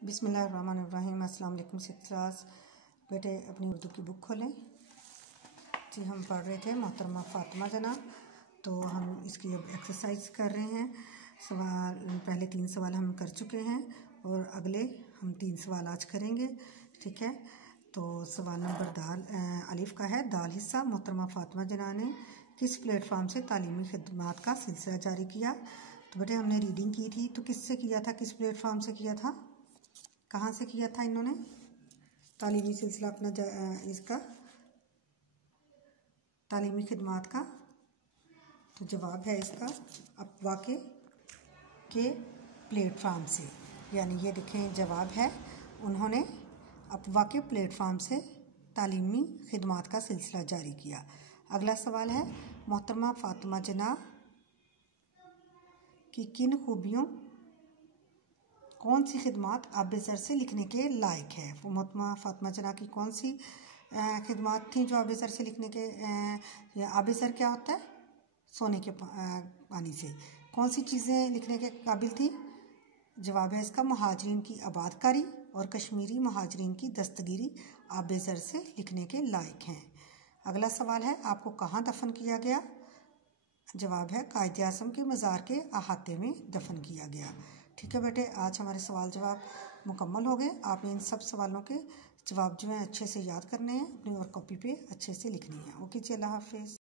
बिस्मिल्लाहिर्रहमानिर्रहीम। अस्सलाम वालेकुम सिक्स क्लास। बेटे अपनी उर्दू की बुक खोलें जी। हम पढ़ रहे थे मोहतरमा फ़ातिमा जना, तो हम इसकी अब एक्सरसाइज कर रहे हैं। सवाल पहले 3 सवाल हम कर चुके हैं और अगले हम 3 सवाल आज करेंगे, ठीक है। तो सवाल नंबर अलिफ का है। दाल हिस्सा मोहतरमा फ़ातिमा जना ने किस प्लेटफॉर्म से तालीमी खिदमात का सिलसिला जारी किया। तो बेटे हमने रीडिंग की थी, तो किससे किया था, किस प्लेटफॉर्म से किया था, कहाँ से किया था इन्होंने तालीमी सिलसिला अपना इसका तालीमी खिदमात का। तो जवाब है इसका अफवाह के प्लेटफॉर्म से, यानी ये देखें जवाब है, उन्होंने अफवाह के प्लेटफॉर्म से तालीमी खिदमात का सिलसिला जारी किया। अगला सवाल है मोहतरमा फ़ातिमा जना की किन खूबियों कौन सी खिदमात आबिसर से लिखने के लायक है। वो मोहतरमा फ़ातिमा जना की कौन सी खिदमात थी जो आबिसर से लिखने के, आबिसर क्या होता है, सोने के पानी से कौन सी चीज़ें लिखने के काबिल थी। जवाब है इसका महाजरीन की आबादकारी और कश्मीरी महाजरीन की दस्तगिरी आबिसर से लिखने के लायक हैं। अगला सवाल है आपको कहाँ दफन किया गया। जवाब है कायद आज़म के मज़ार के अहाते में दफन किया गया। ठीक है बेटे, आज हमारे सवाल जवाब मुकम्मल हो गए। आपने इन सब सवालों के जवाब जो हैं अच्छे से याद करने हैं, अपनी और कॉपी पे अच्छे से लिखनी है। ओके जी, अल्लाह हाफिज़।